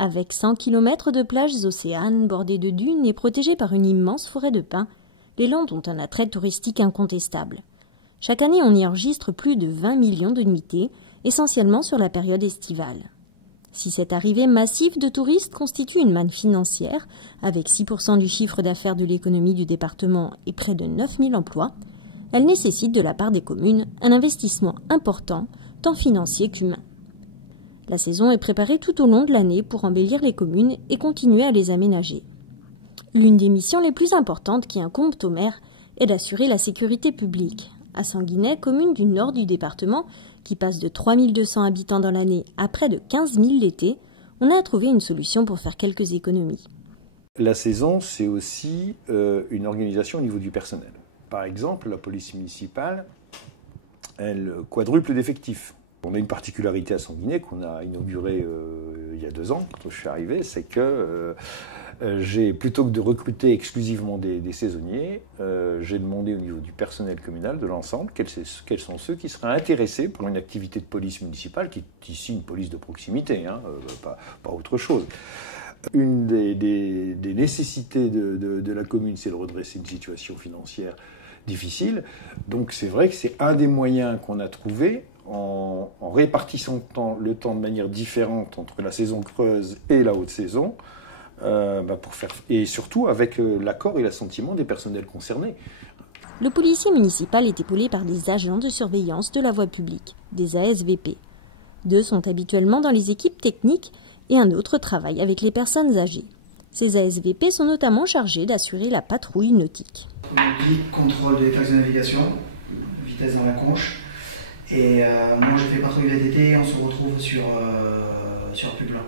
Avec 100 km de plages océanes bordées de dunes et protégées par une immense forêt de pins, les Landes ont un attrait touristique incontestable. Chaque année, on y enregistre plus de 20 millions de nuitées, essentiellement sur la période estivale. Si cette arrivée massive de touristes constitue une manne financière, avec 6% du chiffre d'affaires de l'économie du département et près de 9000 emplois, elle nécessite de la part des communes un investissement important, tant financier qu'humain. La saison est préparée tout au long de l'année pour embellir les communes et continuer à les aménager. L'une des missions les plus importantes qui incombent au maire est d'assurer la sécurité publique. À Sanguinet, commune du nord du département, qui passe de 3200 habitants dans l'année à près de 15 000 l'été, on a trouvé une solution pour faire quelques économies. La saison, c'est aussi une organisation au niveau du personnel. Par exemple, la police municipale, elle quadruple d'effectifs. On a une particularité à Sanguinet qu'on a inaugurée il y a 2 ans, quand je suis arrivé, c'est que plutôt que de recruter exclusivement des saisonniers, j'ai demandé au niveau du personnel communal de l'ensemble quels sont ceux qui seraient intéressés pour une activité de police municipale, qui est ici une police de proximité, pas autre chose. Une des nécessités de la commune, c'est de redresser une situation financière difficile. Donc c'est vrai que c'est un des moyens qu'on a trouvé en répartissant le temps de manière différente entre la saison creuse et la haute saison, et surtout avec l'accord et l'assentiment des personnels concernés. Le policier municipal est épaulé par des agents de surveillance de la voie publique, des ASVP. 2 sont habituellement dans les équipes techniques et un autre travaille avec les personnes âgées. Ces ASVP sont notamment chargés d'assurer la patrouille nautique. Contrôle des plaques de navigation, vitesse dans la conche. Et moi je fais patrouille VTT et on se retrouve sur Publin.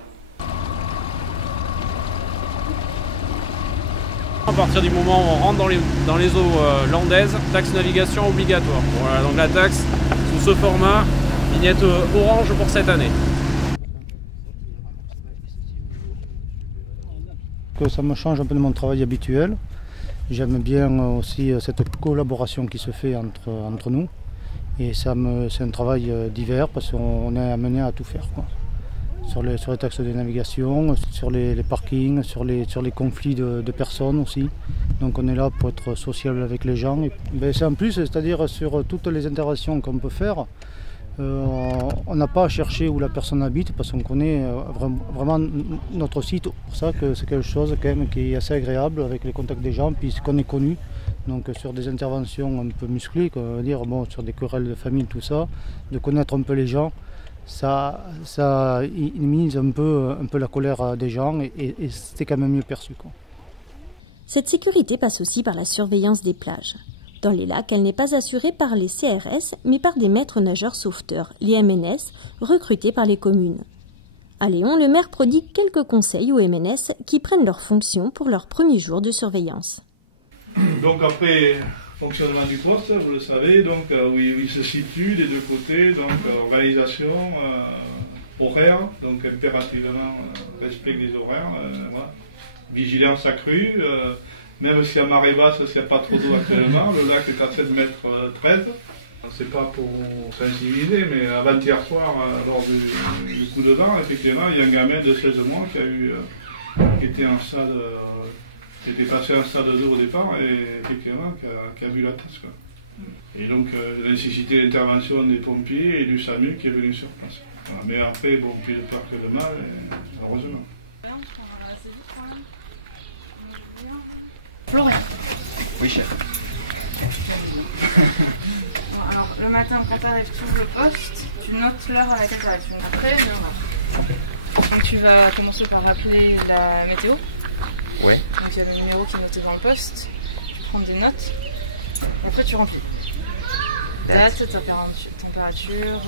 À partir du moment où on rentre dans les eaux landaises, taxe navigation obligatoire. Voilà, donc la taxe sous ce format, vignette orange pour cette année. Ça me change un peu de mon travail habituel. J'aime bien aussi cette collaboration qui se fait entre nous. Et c'est un travail divers parce qu'on est amené à tout faire, quoi. Sur les taxes de navigation, sur les parkings, sur les conflits de personnes aussi. Donc on est là pour être sociable avec les gens. C'est en plus, c'est-à-dire sur toutes les interactions qu'on peut faire, on n'a pas à chercher où la personne habite parce qu'on connaît vraiment notre site. Pour ça que c'est quelque chose quand même qui est assez agréable avec les contacts des gens puisqu'on est connu. Donc sur des interventions un peu musclées, on va dire, sur des querelles de famille, tout ça, de connaître un peu les gens, ça minimise un peu la colère des gens et c'est quand même mieux perçu, quoi. Cette sécurité passe aussi par la surveillance des plages. Dans les lacs, elle n'est pas assurée par les CRS, mais par des maîtres nageurs sauveteurs, les MNS, recrutés par les communes. À Léon, le maire prodigue quelques conseils aux MNS qui prennent leurs fonctions pour leur premier jour de surveillance. Donc après, fonctionnement du poste, vous le savez, donc où il se situe des 2 côtés, donc organisation, horaire, donc impérativement respect des horaires, voilà. Vigilance accrue, même si à marée basse, il n'y a pas trop d'eau actuellement, le lac est à 7,13 m. C'est pas pour sensibiliser, mais avant-hier soir, lors du coup de vent, effectivement, il y a un gamin de 16 mois qui était en stade. Qui était passé en stade 2 au départ et effectivement qui a vu la tasse, quoi. Et donc la nécessité d'intervention des pompiers et du SAMU qui est venu sur place. Voilà. Mais après, bon, plus de peur que de mal, heureusement. Florian. Oui, chef. Bon, alors, le matin, quand tu arrives sur le poste, tu notes l'heure à laquelle tu arrives. Après, donc, tu vas commencer par appeler la météo. Ouais. Donc il y a le numéro qui est noté dans le poste, tu prends des notes, et après tu remplis. Date, température,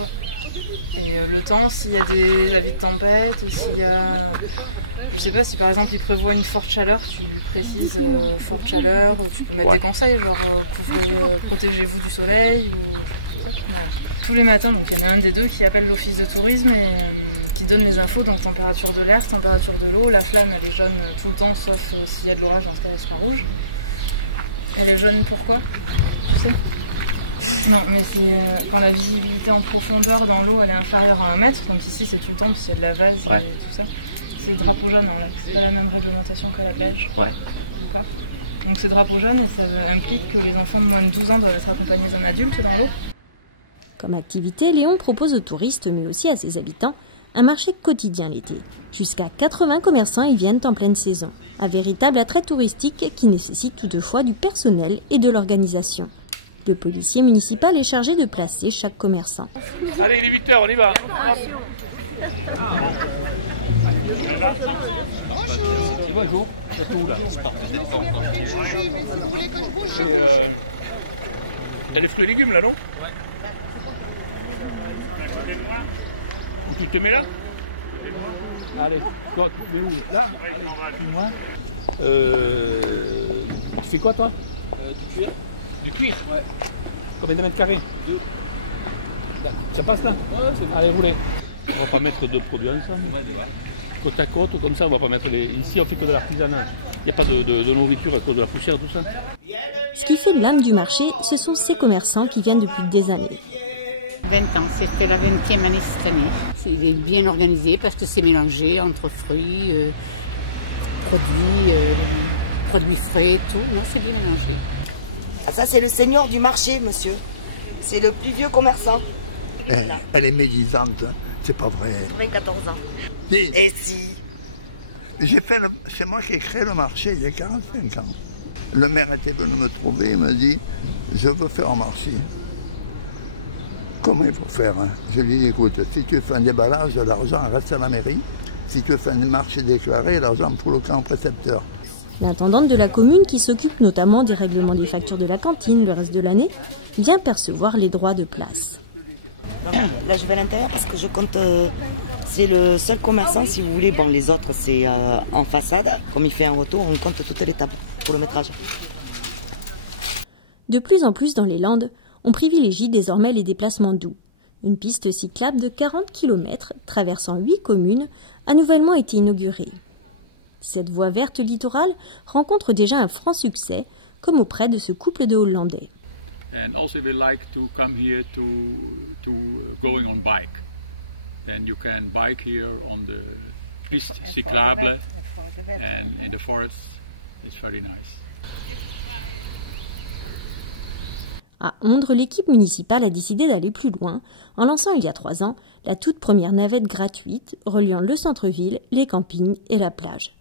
et le temps, s'il y a des avis de tempête, ou s'il y a... Je sais pas, si par exemple il prévoit une forte chaleur, tu précises forte chaleur, ou tu peux mettre des conseils, genre protégez-vous du soleil. Ou... Tous les matins, donc il y en a un des 2 qui appelle l'office de tourisme et... qui donne les infos, donc température de l'air, température de l'eau. La flamme elle est jaune tout le temps, sauf s'il y a de l'orage, dans ce cas elle sera rouge. Elle est jaune pourquoi? Tu sais? Non, mais c'est quand la visibilité en profondeur dans l'eau elle est inférieure à 1 mètre, donc ici c'est tout le temps, parce qu'il y a de la vase et tout ça. le drapeau jaune, c'est pas la même réglementation que la belge. Ouais. D'accord. Donc c'est drapeau jaune et ça implique que les enfants de moins de 12 ans doivent être accompagnés d'un adulte dans l'eau. Comme activité, Léon propose aux touristes, mais aussi à ses habitants, un marché quotidien l'été. Jusqu'à 80 commerçants y viennent en pleine saison. Un véritable attrait touristique qui nécessite toutefois du personnel et de l'organisation. Le policier municipal est chargé de placer chaque commerçant. Allez, il est 8h, on y va. Bonjour, c'est tout là. T'as des fruits et légumes là, non? Ouais. Tu te mets là? Allez, toi, tu mets où? Là? Moi. Tu fais quoi toi? Du cuir. Du cuir? Ouais. Combien de mètres carrés? 2. Ça passe là? Ouais, c'est bon. Allez, roulez. On va pas mettre de produits ensemble. Côte à côte, comme ça, on va pas mettre les... Ici, on fait que de l'artisanat. Il n'y a pas de nourriture à cause de la poussière, tout ça. Ce qui fait l'âme du marché, ce sont ces commerçants qui viennent depuis des années. 20 ans, c'était la 20e année cette année. C'est bien organisé parce que c'est mélangé entre fruits, produits frais, tout. Non, c'est bien mélangé. Ah, ça, c'est le seigneur du marché, monsieur. C'est le plus vieux commerçant. Elle est médisante, c'est pas vrai. J'aurais 14 ans. Et si? C'est moi qui ai créé le marché il y a 45 ans. Le maire était venu me trouver, il me dit, je veux faire un marché. Comment il faut faire, hein? Je lui dis, écoute, si tu fais un déballage, l'argent reste à la mairie. Si tu fais un marché déclaré, l'argent pour le camp précepteur. L'intendante de la commune, qui s'occupe notamment des règlements des factures de la cantine le reste de l'année, vient percevoir les droits de place. Là, je vais à l'intérieur parce que je compte... c'est le seul commerçant, si vous voulez. Bon, les autres, c'est en façade. Comme il fait un retour, on compte toutes les tables pour le métrage. De plus en plus dans les Landes, on privilégie désormais les déplacements doux. Une piste cyclable de 40 km, traversant 8 communes, a nouvellement été inaugurée. Cette voie verte littorale rencontre déjà un franc succès, comme auprès de ce couple de Hollandais. And also we like to come here to going on bike. Then you can bike here on the piste cyclable and in the forest. It's very nice. À Ondres, l'équipe municipale a décidé d'aller plus loin en lançant il y a 3 ans la toute première navette gratuite reliant le centre-ville, les campings et la plage.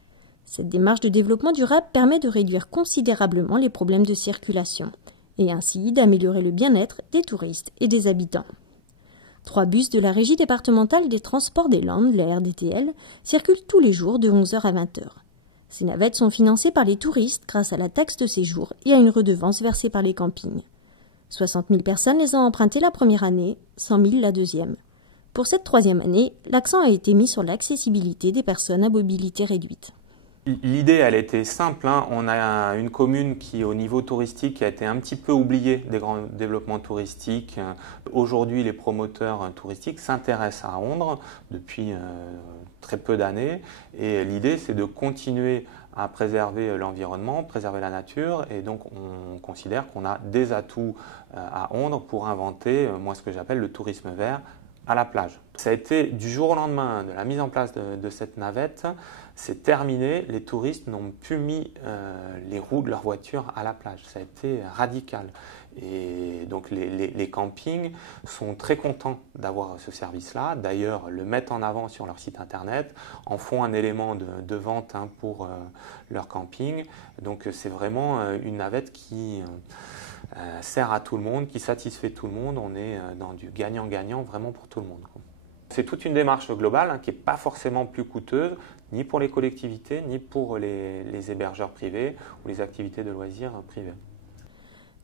Cette démarche de développement durable permet de réduire considérablement les problèmes de circulation et ainsi d'améliorer le bien-être des touristes et des habitants. 3 bus de la Régie départementale des transports des Landes, la RDTL, circulent tous les jours de 11h à 20h. Ces navettes sont financées par les touristes grâce à la taxe de séjour et à une redevance versée par les campings. 60 000 personnes les ont empruntées la première année, 100 000 la deuxième. Pour cette 3e année, l'accent a été mis sur l'accessibilité des personnes à mobilité réduite. L'idée, elle était simple, hein. On a une commune qui, au niveau touristique, a été un petit peu oubliée des grands développements touristiques. Aujourd'hui, les promoteurs touristiques s'intéressent à Ondres depuis très peu d'années. Et l'idée, c'est de continuer à préserver l'environnement, préserver la nature. Et donc, on considère qu'on a des atouts à Ondres pour inventer, moi, ce que j'appelle le tourisme vert à la plage. Ça a été du jour au lendemain de la mise en place de cette navette. C'est terminé, les touristes n'ont plus mis les roues de leur voiture à la plage. Ça a été radical. Et donc les campings sont très contents d'avoir ce service-là. D'ailleurs, le mettent en avant sur leur site internet, en font un élément de vente pour leur camping. Donc c'est vraiment une navette qui sert à tout le monde, qui satisfait tout le monde. On est dans du gagnant-gagnant vraiment pour tout le monde. C'est toute une démarche globale qui n'est pas forcément plus coûteuse, ni pour les collectivités, ni pour les hébergeurs privés ou les activités de loisirs privées.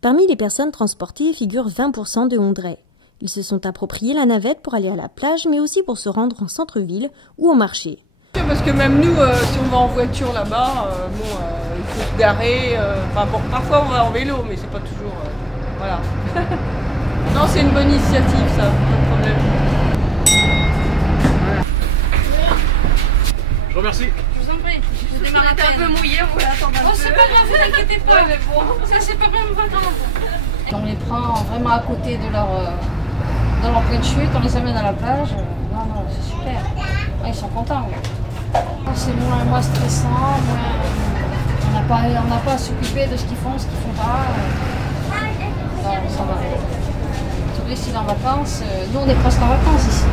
Parmi les personnes transportées figurent 20% de Ondrais. Ils se sont appropriés la navette pour aller à la plage, mais aussi pour se rendre en centre-ville ou au marché. Parce que même nous, si on va en voiture là-bas, il faut se garer. Parfois on va en vélo, mais c'est pas toujours... voilà. Non, c'est une bonne initiative, ça, pas de problème. Je vous remercie. Je vous en prie. Je démarre un peu mouillé, on va attendre un peu. Oh, c'est pas grave, vous inquiétez pas. Ouais, mais bon, ça c'est pas même pas grave. On les prend vraiment à côté de leur point de chute, on les amène à la plage. Non, c'est super. Ah, ils sont contents. C'est moins stressant, on n'a pas à s'occuper de ce qu'ils font pas. Donc ça va. Les touristes en vacances, nous on est presque en vacances ici.